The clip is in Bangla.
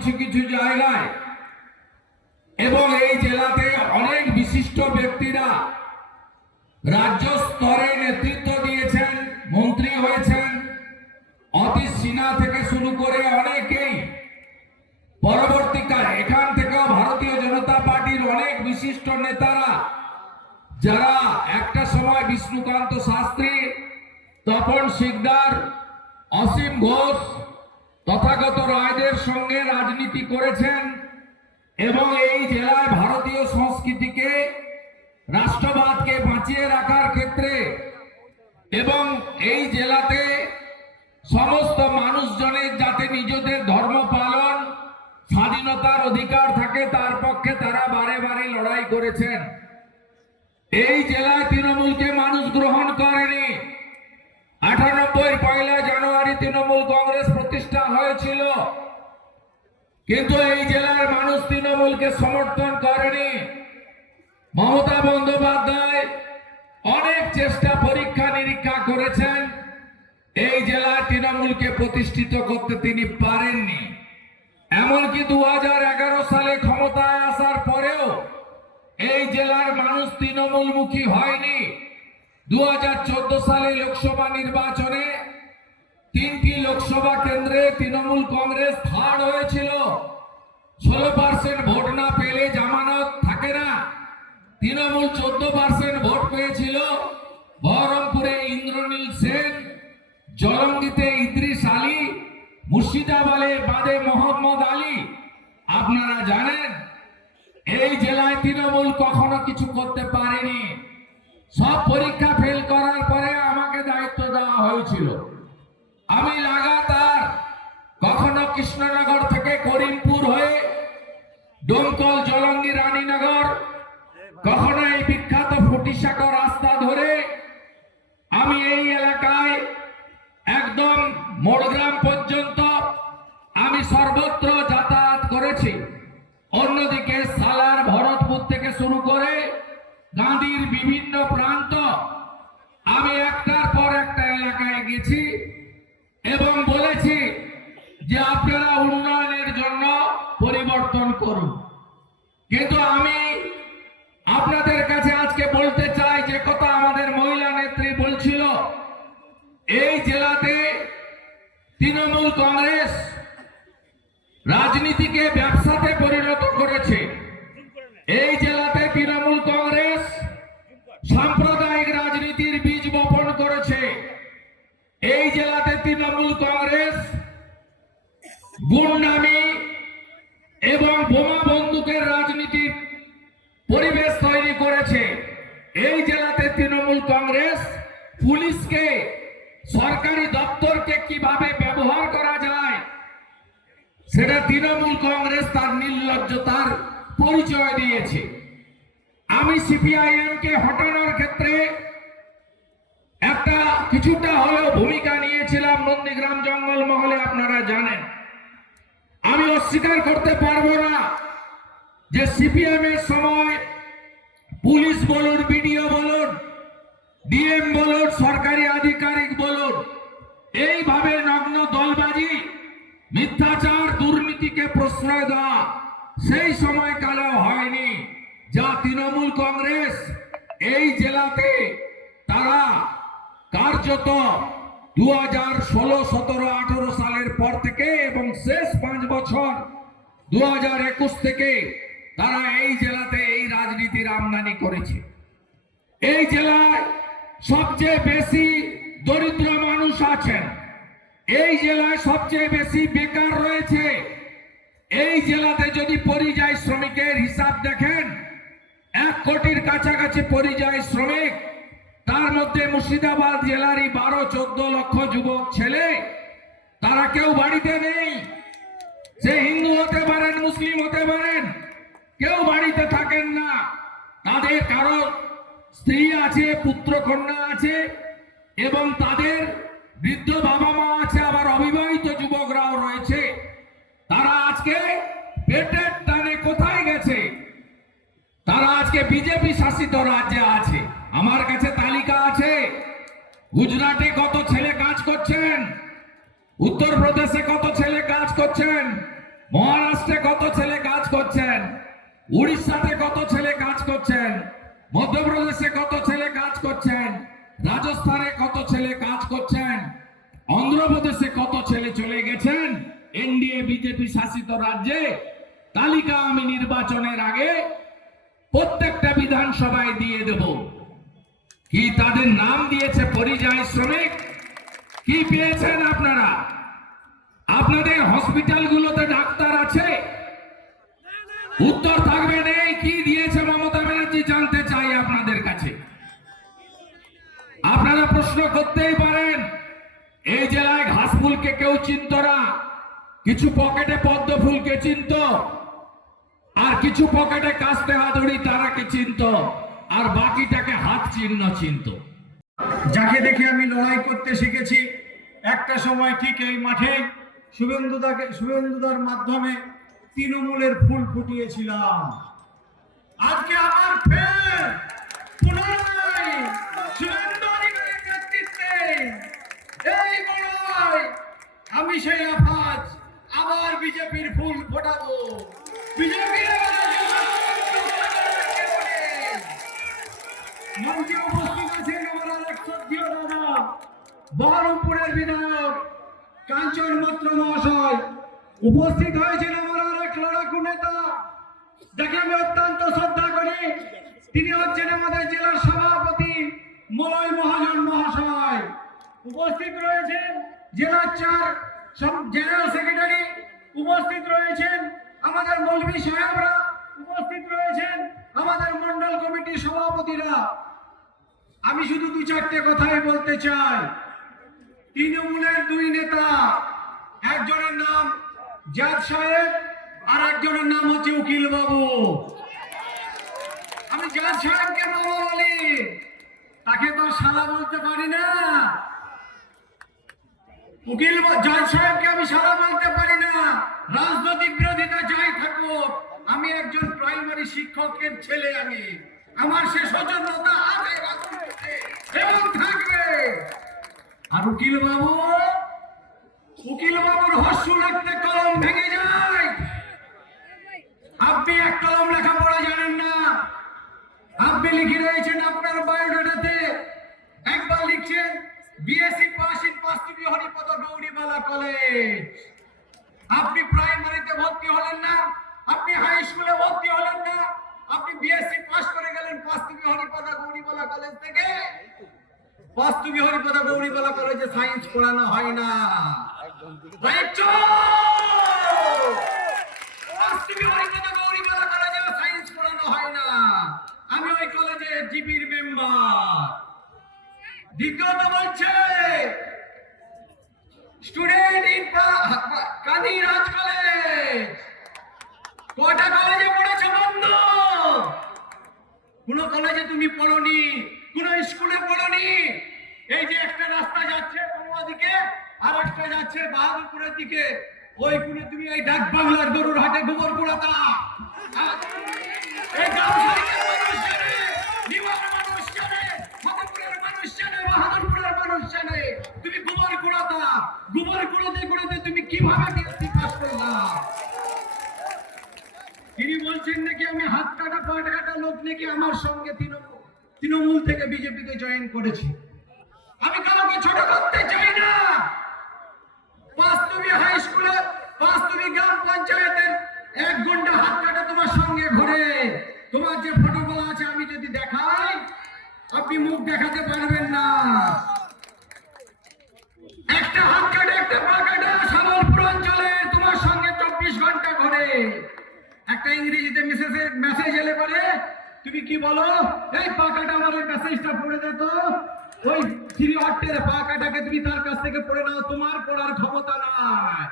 কিছু কিছু জায়গায় এবং এই জেলাতে অনেক বিশিষ্ট ব্যক্তিরা রাজ্য স্তরে নেতৃত্ব দিয়েছেন, মন্ত্রী হয়েছেন, অতীশ সিনহা থেকে শুরু করে অনেকেই। পরবর্তীকালে এখান থেকেও ভারতীয় জনতা পার্টির অনেক বিশিষ্ট নেতারা, যারা একটা সময় বিষ্ণুকান্ত শাস্ত্রী, তপন শিকদার, অসীম ঘোষ তথাগত রায়দের সঙ্গে রাজনীতি করেছেন এবং এই জেলায় ভারতীয় সংস্কৃতিকে, রাষ্ট্রবাদকে বাঁচিয়ে রাখার ক্ষেত্রে এবং এই জেলাতে সমস্ত মানুষজনের যাতে নিজেদের ধর্ম পালন, স্বাধীনতার অধিকার থাকে, তার পক্ষে তারা বারে বারে লড়াই করেছেন। এই জেলায় তৃণমূলকে মানুষ গ্রহণ করেনি আটানব্বই পয়লা জানুয়ারি তৃণমূল কংগ্রেস প্রতিষ্ঠা হয়েছিল কিন্তু এই জেলার মানুষ তৃণমূলকে সমর্থন করেনি। মমতা বন্দ্যোপাধ্যায় অনেক চেষ্টা পরীক্ষা নিরীক্ষা করেছেন। এই জেলায় তৃণমূলকে প্রতিষ্ঠিত করতে তিনি পারেননি। এমনকি দু হাজার এগারো সালে ক্ষমতায় আসার পরেও এই জেলার মানুষ তৃণমূলমুখী হয়নি। দু হাজার চোদ্দ সালে লোকসভা নির্বাচনে তিনটি লোকসভা কেন্দ্রে তৃণমূল কংগ্রেস থার্ড হয়েছিল। ষোলো পার্সেন্ট ভোট না পেলে জামানত থাকে না। তৃণমূল চোদ্দ পার্সেন্ট ভোট পেয়েছিল। বহরমপুরে ইন্দ্রনীল সেন, জলঙ্গিতে ইদ্রিস আলী, মুর্শিদাবাদে বাদে মোহাম্মদ আলী। আপনারা জানেন, এই জেলায় তৃণমূল কখনো কিছু করতে পারেনি। সব পরীক্ষা ফেল করার পরে আমাকে দায়িত্ব দেওয়া হয়েছিল। আমি লাগাতার কখনো কৃষ্ণনগর থেকে করিমপুর হয়ে ডোমকল জলঙ্গি রানীনগর, কখনো এই বিখ্যাত ফটিসাগর রাস্তা ধরে আমি এই এলাকায় একদম মোড়গ্রাম পর্যন্ত আমি সর্বত্র যাতায়াত করেছি। অন্যদিকে সালার ভরতপুর থেকে শুরু করে গান্ধীর বিভিন্ন প্রান্ত আমি একটার পর একটা এলাকায় গেছি। এবং বলেছি যে আপনারা উন্নয়নের জন্য পরিবর্তন করুন। কিন্তু আমি আপনাদের কাছে আজকে বলতে চাই, যে কথা আমাদের মহিলা নেত্রী বলছিল, এই জেলাতে তৃণমূল কংগ্রেস রাজনীতিকে ব্যবসাতে পরিণত করেছে। এই জেলাতে তৃণমূল কংগ্রেস সাম্প্রদায়িক রাজনীতির বীজ বপন করেছে এই জেলাতে তৃণমূল কংগ্রেস গুন্ডামি এবং বোমা বন্দুকের রাজনীতির পরিবেশ তৈরি করেছে। এই জেলাতে তৃণমূল কংগ্রেস পুলিশকে, সরকারি দপ্তরকে কীভাবে ব্যবহার করা যায়, সেটা তৃণমূল কংগ্রেস তার নির্লজ্জতার পরিচয় দিয়েছে। আমি সিপিআইএম কে হটানোর ক্ষেত্রে একটা কিছুটা হলেও ভূমিকা নিয়েছিলাম নন্দীগ্রাম জঙ্গল মহলে, আপনারা জানেন। আমি অস্বীকার করতে পারব না যে সিপিএম এর সময় পুলিশ বলুন, বিডিও বলুন, ডিএম বলুন, সরকারি আধিকারিক বলুন, এইভাবে নগ্ন দলবাজি, মিথ্যাচার, দুর্নীতিকে প্রশ্রয় দেওয়া সেই সময় কালে হয়নি। যা তৃণমূল কংগ্রেস এই জেলাতে তারা কার্যত দু হাজার ষোলো, সতেরো, আঠারো সালের পর থেকে এবং শেষ পাঁচ বছর দু হাজার একুশ থেকে তারা এই জেলাতে এই রাজনীতির আমদানি করেছে। এই জেলায় সবচেয়ে বেশি দরিদ্র মানুষ আছেন। এই জেলায় সবচেয়ে বেশি বেকার রয়েছে। এই জেলাতে যদি পরিযায়ী শ্রমিকের হিসাব দেখেন, এক কোটির কাছাকাছি পরিযায়ী শ্রমিক তার মধ্যে মুর্শিদাবাদ জেলারই বারো, চোদ্দ লক্ষ যুবক ছেলে। তারা কেউ বাড়িতে নেই। সে হিন্দু হতে পারেন, মুসলিম হতে পারেন, কেউ বাড়িতে থাকেন না। তাদের কারও স্ত্রী আছে, পুত্র কন্যা আছে, এবং তাদের বৃদ্ধ বাবা মা আছে, আবার অবিবাহিত যুবকরাও রয়েছে। তারা আজকে পেটের টানে কোথায় গেছে? তারা আজকে বিজেপি শাসিত রাজ্যে আছে। আমার কাছে গুজরাটে কত ছেলে কাজ করছেন? উত্তরপ্রদেশে কত ছেলে কাজ করছেন? মহারাষ্ট্রে কত ছেলে কাজ করছেন? উড়িষ্যাতে কত ছেলে কাজ করছেন? মধ্যপ্রদেশে কত ছেলে কাজ করছেন? রাজস্থানে কত ছেলে কাজ করছেন? অন্ধ্রপ্রদেশে কত ছেলে চলে গেছেন? এনডিএ, বিজেপি শাসিত রাজ্যে তালিকা আমি নির্বাচনের আগে প্রত্যেকটা বিধানসভায় দিয়ে কি তাদের নাম দিয়েছে পরিযায়ী শ্রমিক? কি পেয়েছেন আপনারা? আপনাদের হসপিটালগুলোতে ডাক্তার আছে? উত্তর থাকবে নেই কি দিয়েছে মমতা ব্যানার্জি জানতে চাই আপনাদের কাছে। আপনারা প্রশ্ন করতেই পারেন, এই জেলায় ঘাস ফুলকে কেউ চিনত না, কিছু পকেটে পদ্ম ফুলকে চিনত, আর কিছু পকেটে কাস্তে হাতুড়ি তারাকে চিনত। আর বাকিটাকে হাত চিহ্ন চিনত। যাকে দেখে আমি লড়াই করতে শিখেছি, একটা সময় ঠিক এই মাঠে শুভেন্দুদাকে, শুভেন্দুদার মাধ্যমে তৃণমূলের ফুল ফুটিয়েছিলাম। আজকে আবার ফের নেতৃত্বে এই আমি সেই আফাজ আবার বিজেপির ফুল ফোটাবো। বিজেপির মঞ্চে উপস্থিত আছেন আমার আরেক শ্রদ্ধেয় দাদা, বহরমপুরের বিধায়ক কাঞ্চন মাত্র মহাশয়। উপস্থিত হয়েছেন আমার আরেক লড়াকু নেতা, যাকে আমি অত্যন্ত শ্রদ্ধা করি। তিনি হচ্ছেন আমাদের জেলার সভাপতি মলয় মহাজন মহাশয়। উপস্থিত রয়েছেন জেলার চার জেনারেল সেক্রেটারি। উপস্থিত রয়েছেন আমাদের মৌলভী সাহেবরা। উপস্থিত রয়েছেন আমাদের মন্ডল কমিটির সভাপতিরা। আমি শুধু দু চারটে কথাই বলতে চাই। তৃণমূলের দুই নেতা, একজনের নাম জাদ সাহেব আর একজনের নাম হচ্ছে উকিল বাবু আমি জাদ সাহেবকে বাবা বলি, তাকে তো সালা বলতে পারি না। উকিল জজ সাহেবকে আমি সারা বলতে পারি না। রাজনৈতিক বিরোধিতা যাই থাকুক, আমি একজন প্রাইমারি শিক্ষকের ছেলে আমি। আমার সে সচেতনতা আছে এবং থাকবে। আর উকিল বাবু উকিল বাবুর হস্য লিখতে কলম ভেঙে যায়। আপনি এক কলম লেখাপড়া জানেন না। আপনি লিখে রয়েছেন আপনার বায়োডাটাতে। একবার লিখছেন বিএসসি পাস ইন পাস্তুবি হরিপদ গৌরীমালা কলেজ। আপনি প্রাইমারিতে ভর্তি হলেন না, আপনি হাই স্কুলে ভর্তি হলেন না আপনি বিএসসি পাস করে গেলেন পাস্তুবি হরিপদ গৌরীমালা কলেজ থেকে কলেজে সায়েন্স পড়ানো হয় না। আমি ওই কলেজে জিপির মেম্বার। বলছে, স্টুডেন্ট ইন কানিরাজ কলেজ। কটা কলেজে পড়েছে বন্ধু? কোন কলেজে তুমি পড়নি? কোন স্কুলে পড়নি। এই যে একটা রাস্তা যাচ্ছে পড়ুয়া দিকে আর একটা যাচ্ছে বাহাদুরপুরের দিকে। ওই কোনে তুমি এই ডাক বাংলার গরুর হাটে গোবর কুড়াতা হ্যাঁ? মানুষ জানে তুমি গোবর কুড়াতা গোবর কুড়াতে কুড়াতে তুমি কীভাবে বিএসসি পাস করলা? তিনি বলছেন নাকি আমি হাত কাটা পাট কাটা লোক নাকি আমার সঙ্গে জয়েন করেছি। আমি কাউকে ছোট করতে চাই না। বাস্তবী হাই স্কুলে বাস্তবী গ্রাম পঞ্চায়েতের এক ঘণ্টা হাত কাটা তোমার সঙ্গে ঘুরে। তোমার যে ফটোগুলো আছে, আমি যদি দেখাই, আপনি মুখ দেখাতে পারবেন না। একটা হাত কাটা, একটা পা কাটা সামলপুর অঞ্চলে তোমার সঙ্গে চব্বিশ ঘণ্টা ঘরে। একটা ইংরেজিতে মেসেজে মেসেজ এলে পরে তুমি কি বলো? এই পাকাটা আমার ওই মেসেজটা পড়ে যেত ওই থ্রি অট্টের পাকাটাকে তুমি তার কাছ থেকে পড়ে নাও, তোমার পড়ার ক্ষমতা নাই।